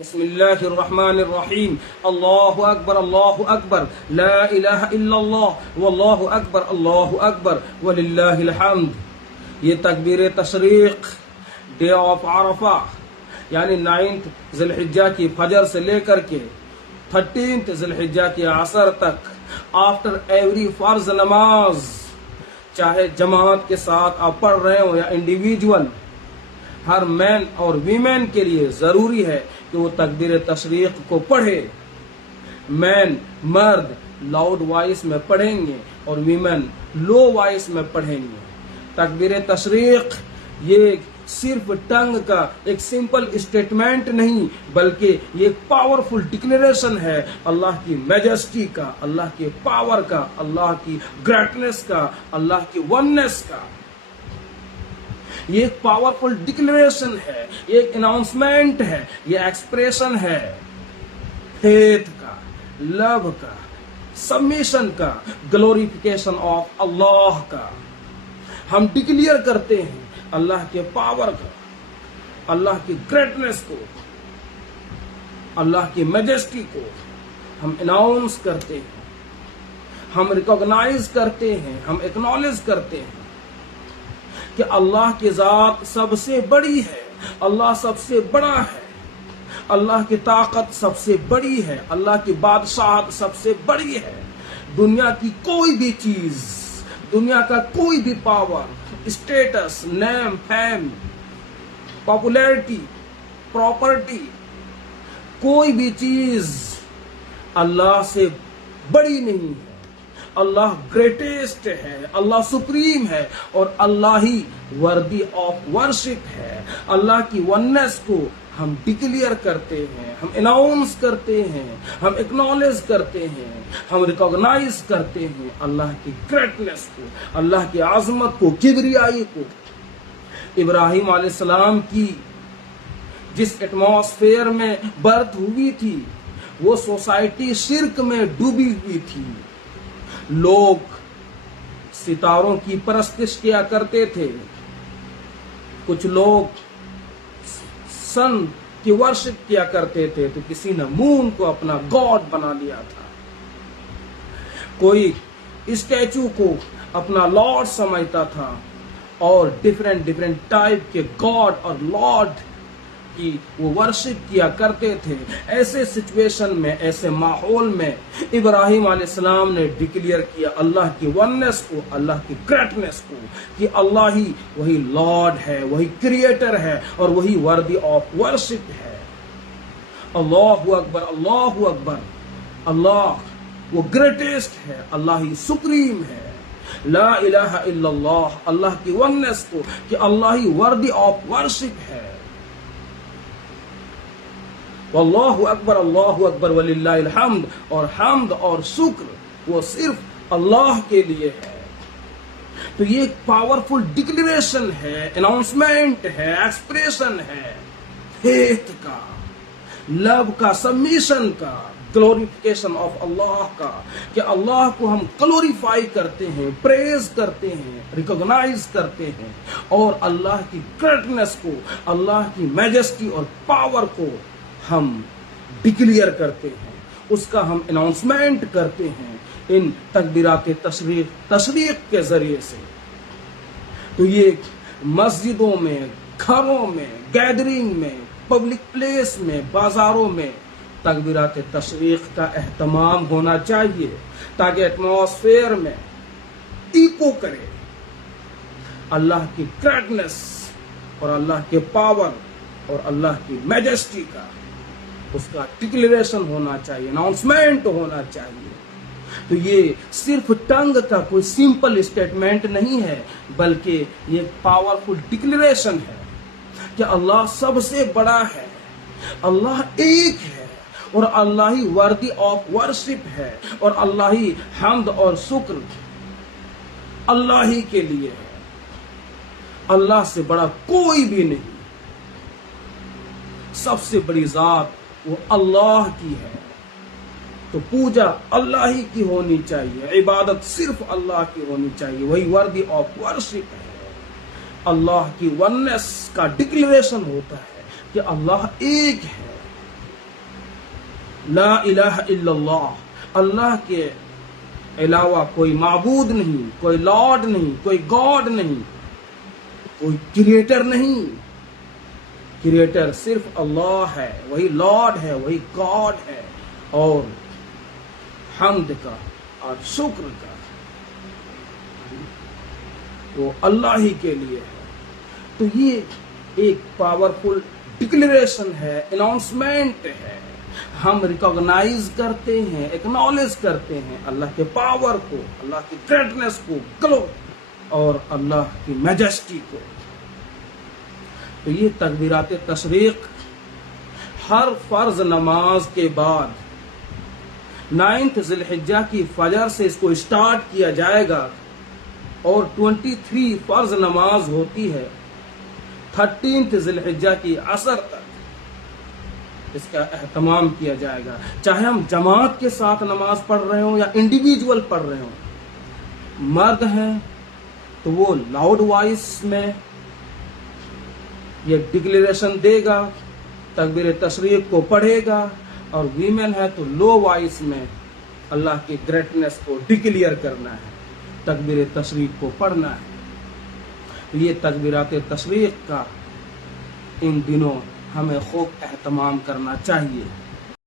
بسم اللہ الرحمن الرحیم اللہ اکبر لا الہ الا اللہ واللہ اکبر وللہ الحمد۔ یہ تکبیر تشریق ڈے آف عرفہ یعنی 9 ذی الحجہ کی فجر سے لے کر کے 13 ذی الحجہ کی عصر تک آفٹر ایوری فرض نماز، چاہے جماعت کے ساتھ آپ پڑھ رہے ہوں یا انڈیویجول، ہر مین اور ویمن کے لیے ضروری ہے کہ وہ تکبیر تشریق کو پڑھے۔ مین مرد لاؤڈ وائس میں پڑھیں گے اور ویمن لو وائس میں پڑھیں گے۔ تکبیر تشریق یہ صرف ٹنگ کا ایک سمپل اسٹیٹمنٹ نہیں بلکہ یہ ایک پاورفل ڈکلیریشن ہے اللہ کی میجسٹی کا، اللہ کے پاور کا، اللہ کی گریٹنس کا، اللہ کی وننس کا۔ یہ ایک پاورفل ڈکلیریشن ہے، یہ ایک اناؤنسمنٹ ہے، یہ ایکسپریشن ہے فیتھ کا، لو کا، سبمیشن کا، گلوریفیکیشن آف اللہ کا۔ ہم ڈکلیئر کرتے ہیں اللہ کے پاور کو، اللہ کی گریٹنس کو، اللہ کی میجسٹی کو ہم اناؤنس کرتے ہیں، ہم ریکوگنائز کرتے ہیں، ہم ایکنالج کرتے ہیں کہ اللہ کی ذات سب سے بڑی ہے، اللہ سب سے بڑا ہے، اللہ کی طاقت سب سے بڑی ہے، اللہ کی بادشاہت سب سے بڑی ہے۔ دنیا کی کوئی بھی چیز، دنیا کا کوئی بھی پاور، اسٹیٹس، نیم، فیم، پاپولیرٹی، پراپرٹی، کوئی بھی چیز اللہ سے بڑی نہیں ہے۔ اللہ گریٹسٹ ہے، اللہ سپریم ہے اور اللہ ہی وردی آف ورشپ ہے۔ اللہ کی وننس کو ہم ڈکلیئر کرتے ہیں، ہم اناؤنس کرتے ہیں، ہم ایکنالج کرتے ہیں، ہم ریکوگنائز کرتے ہیں اللہ کی گریٹنس کو، اللہ کی عظمت کو، کبریائی کو۔ ابراہیم علیہ السلام کی جس ایٹماسفیئر میں برتھ ہوئی تھی وہ سوسائٹی شرک میں ڈوبی ہوئی تھی۔ لوگ ستاروں کی پرستش کیا کرتے تھے، کچھ لوگ سن کی ورشپ کیا کرتے تھے، تو کسی نے مون کو اپنا گاڈ بنا لیا تھا، کوئی اسٹیچو کو اپنا لارڈ سمجھتا تھا، اور ڈیفرنٹ ٹائپ کے گاڈ اور لارڈ کی وہ ورشپ کیا کرتے تھے۔ ایسے سچویشن میں، ایسے ماحول میں ابراہیم علیہ السلام نے ڈکلیئر کیا اللہ کی وننس کو، اللہ کی گریٹنس کو، کہ اللہ ہی وہی لارڈ ہے، وہی کریٹر ہے اور وہی وردی آف ورشپ ہے۔ اللہ اکبر، اللہ اکبر، اللہ وہ گریٹسٹ ہے، اللہ ہی سپریم ہے۔ لا الہ الا اللہ، اللہ کی وننس کو کہ اللہ ہی وردی آف ورشپ ہے۔ واللہ اکبر وللہ الحمد، اور حمد اور شکر وہ صرف اللہ کے لیے ہے۔ تو یہ ایک پاورفل ڈکلیریشن ہے، اناؤنسمنٹ ہے، ایکسپریشن ہے فیتھ کا، لو کا، سبمیشن کا، گلوریفیکیشن آف اللہ کا، کہ اللہ کو ہم گلوریفائی کرتے ہیں، پریز کرتے ہیں، ریکوگنائز کرتے ہیں، اور اللہ کی گریٹنس کو، اللہ کی میجسٹی اور پاور کو ہم ڈکلیئر کرتے ہیں، اس کا ہم اناؤنسمنٹ کرتے ہیں ان تکبیرات تشریق کے ذریعے سے۔ تو یہ مسجدوں میں، گھروں میں، گیدرنگ میں، پبلک پلیس میں، بازاروں میں تکبیرات تشریق کا اہتمام ہونا چاہیے تاکہ ایٹماسفیئر میں ایکو کرے اللہ کی گریٹنس اور اللہ کے پاور اور اللہ کی میجسٹی کا، اس کا ڈکلیریشن ہونا چاہیے، اناؤنسمنٹ ہونا چاہیے۔ تو یہ صرف ٹنگ کا کوئی سمپل اسٹیٹمنٹ نہیں ہے بلکہ یہ پاورفل ڈکلیریشن ہے کہ اللہ سب سے بڑا ہے، اللہ ایک ہے، اور اللہ ہی وردی آف ورشپ ہے، اور اللہ ہی حمد اور شکر اللہ ہی کے لیے ہے۔ اللہ سے بڑا کوئی بھی نہیں، سب سے بڑی ذات وہ اللہ کی ہے، تو پوجا اللہ ہی کی ہونی چاہیے، عبادت صرف اللہ کی ہونی چاہیے، وہی وردی آف ورشپ ہے۔ اللہ کی وننس کا ڈکلیریشن ہوتا ہے کہ اللہ ایک ہے، لا الہ الا اللہ، اللہ کے علاوہ کوئی معبود نہیں، کوئی لارڈ نہیں، کوئی گاڈ نہیں، کوئی کریٹر نہیں، کریٹر صرف اللہ ہے، وہی لارڈ ہے، وہی گاڈ ہے، اور حمد کا اور شکر کا وہ اللہ ہی کے لیے ہے۔ تو یہ ایک پاورفل ڈکلیریشن ہے، اناؤنسمنٹ ہے، ہم ریکاگنائز کرتے ہیں، ایکنالج کرتے ہیں اللہ کے پاور کو، اللہ کی گریٹنس کو، گلو اور اللہ کی میجسٹی کو۔ تو یہ تکبیرات تشریق ہر فرض نماز کے بعد 9 ذی الحجہ کی فجر سے اس کو اسٹارٹ کیا جائے گا، اور 23 فرض نماز ہوتی ہے 13 ذی الحجہ کی عصر تک اس کا اہتمام کیا جائے گا، چاہے ہم جماعت کے ساتھ نماز پڑھ رہے ہوں یا انڈیویجول پڑھ رہے ہوں۔ مرد ہیں تو وہ لاؤڈ وائس میں یہ ڈکلیریشن دے گا، تکبیر تشریق کو پڑھے گا، اور ویمن ہے تو لو وائس میں اللہ کی گریٹنس کو ڈکلیئر کرنا ہے، تکبیر تشریق کو پڑھنا ہے۔ یہ تکبیرات تشریق کا ان دنوں ہمیں خوب اہتمام کرنا چاہیے۔